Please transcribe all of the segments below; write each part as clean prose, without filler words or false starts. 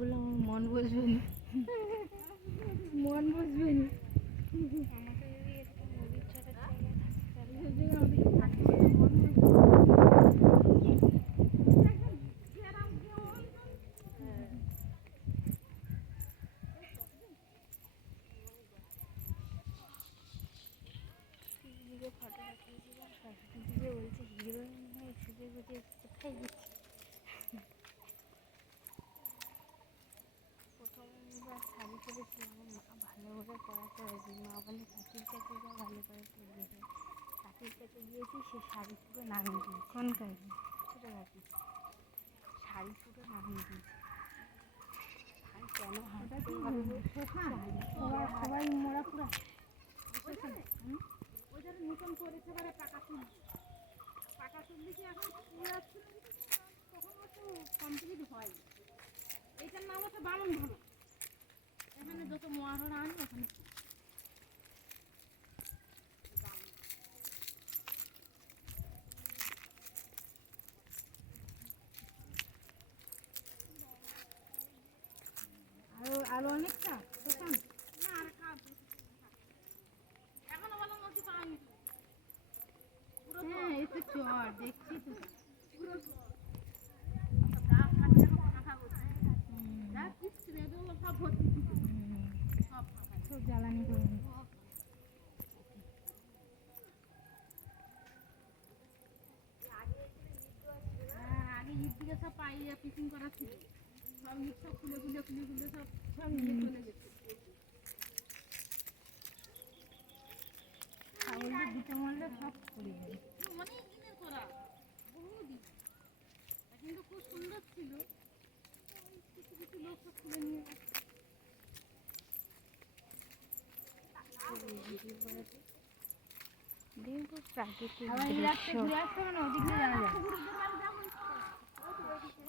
বলে আমার মন বসবে না, মন বসবে না। আমাকে যদি একটু নদীর ধারে চলে হিরো ফটো পাঠিয়েছিলাম, দিদিকে বলছে হিরোইন হয়ে সেজে গুজে কোথায় গেছি। প্রথমবার শাড়ি পরেছিলাম, মা ভালো করে পড়াতে হয়েছে। মা বলে কাকির কাছে যা ভালো করে পড়বে। কাকির কাছে গিয়েছি, সে শাড়ি পুরো নামিয়ে দিয়েছে। কোন কাকি? ছোটো কাকি শাড়ি পুরো নামিয়ে দিয়েছে। আর কেন হাঁটতে হবে? সবাই মোড়া পুরা ওইটা নতুন করেছে এবারে পাকা তুললি কি এখন যাচ্ছিল, তখন হয়তো কমপ্লিট হয়। এইটার নাম হচ্ছে বামন ভালো। এখানে যত মহারণা আনবে ওখানে আরো অনেকটা দোকান না। আর এখনো বলো নদী পাইনি। হ্যাঁ, এই তো চর দেখছি তো। পুরো গাছ কাটতে ফাঁকা করছে, যা কিচ্ছু নেই, এগুলো সব ভর্তি, সব ফাঁকা, সব জ্বালানি করে দিই। আগে ঈদ দিকে সব পাইয়া পিচিং করা ছিল, সব ঈদ সব খুলে সব নিয়ে চলে গেছে। ছাগলদের দিতে মারলে সব পড়ে যাবে। অনেক দিনের করা, বহুদিন, কিন্তু খুব সুন্দর ছিল। কিছু কিছু লোক সব খুলে নিয়ে গেছে। দেখবো প্রাকৃতিক আবার এই রাস্তায় ঘুরে আসতে হবে না, ওদিক দিয়ে যাওয়া যায়।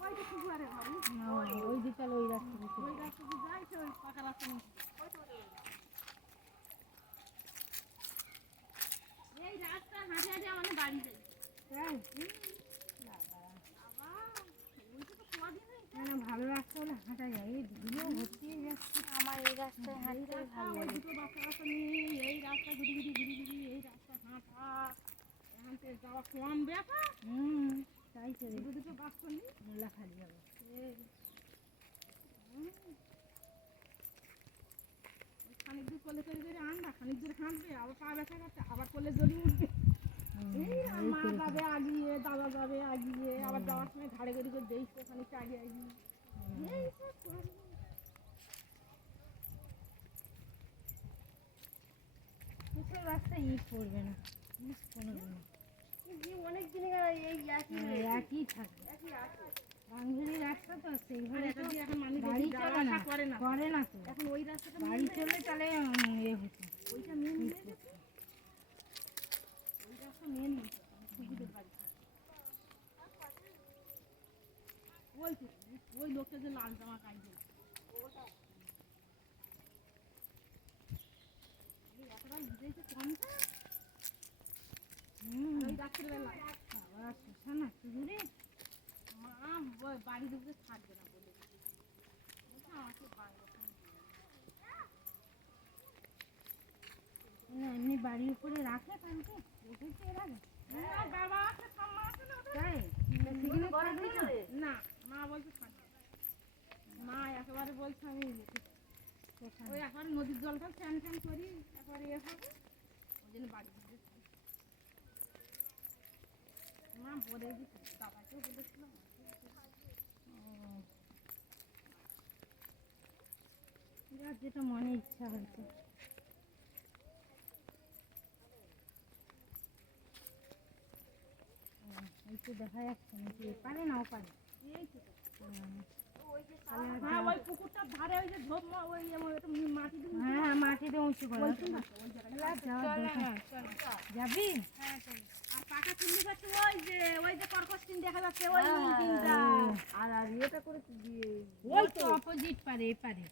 ওই দিকে ওই রাস্তা দিয়ে ওই রাস্তা দিয়ে যায়, সে ওই পাকা রাস্তা নিয়ে এই রাস্তা হাঁটে হাঁটে আমাদের বাড়ি যাই। না না, ভালো রাস্তা হলে হাঁটা যায়, এই ধুলো ভর্তি হয়ে যাচ্ছে। আমার এই রাস্তায় হাঁটতে ভালো ওই লাগে। দুটো বাচ্চা কাচ্চা নিয়ে এই রাস্তা ঘুরি এই রাস্তা হাঁটা, এখান থেকে যাওয়া কম ব্যাপার। তাই তো দুটো বাচ্চা নিয়ে মোল্লা খালি হবে। খানিক দূর করলে করে আনবা, খানিক দূর হাঁটবে, আবার পা ব্যথা করছে, আবার করলে জড়ি উঠবে। মা যাবে আগিয়ে, দাদা যাবে আগিয়ে, আবার যাওয়ার সময় ঘাড়ে গড়ি করে দেখছে খানিকটা আগে আগিয়ে, এই সব করে। এসব রাস্তায় ইট পড়বে না কোনোদিন, অনেক দিন এই একই থাকে। বাঙ্গুলি রাস্তা তো সেইভাবে তো এখন মানুষ গাড়ি যাওয়া চলে না, আসা করে না। করে না তো। এখন ওই রাস্তাটা গাড়ি চললে তাহলে হতো। ওইটা মেন হয়ে গেছে, ওই রাস্তা মেন সুবিধের বাড়ি। ওই তো ওই লোকটা যে লাল জামা কাইছে এতটা ঈদেছে কমটা। ওই রাত্রিবেলা বাবা শোষা না চুরি, মা বাড়ি ঢুকতে থাকবে না বলে আমাকে এমনি বাড়ির উপরে রাখে কালকে রেখেছে এর আগে। বাবা আছে, ঠাম্মা আছে না ওদের? তাই না, মা বলছে থাকবে। মা একেবারে বলছে আমি ওই একবারে নদীর জলটা ফ্যান ফ্যান করি, একবারে ইয়ে হবে, ওই জন্য বাড়ি ঢুকতে থাকবে। মা বলে দিচ্ছে, দাদাকেও বলেছিলাম। যার যেটা মনে ইচ্ছা হয়েছে। এই তো দেখা যাচ্ছে নাকি পারে না, ও পারে। এই তো হ্যাঁ, ওই পুকুরটার ধারে ওই যে ঝোপ ওই মাটি দিয়ে হ্যাঁ মাটি দিয়ে উঁচু করে যাবি। আর পাকা চিল্লি যাচ্ছে, ওই যে কর্কশ টিন দেখা যাচ্ছে, ওই টিনটা। আর ইয়েটা করে ওই তো অপোজিট পারে এপারে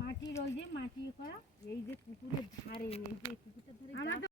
মাটির ওই যে মাটি করা, এই যে পুকুরের ধারে, এই যে পুকুরটার ধারে